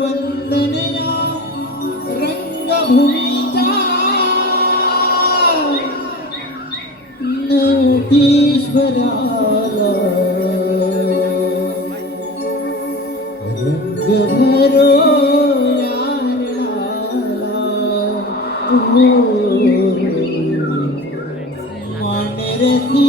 ವಂದನೆಯ ರಂಗಭೂಮಿತ ನಂದೀಶ್ವರ ರಂಗಭರೋ ಮನರತಿ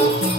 I'm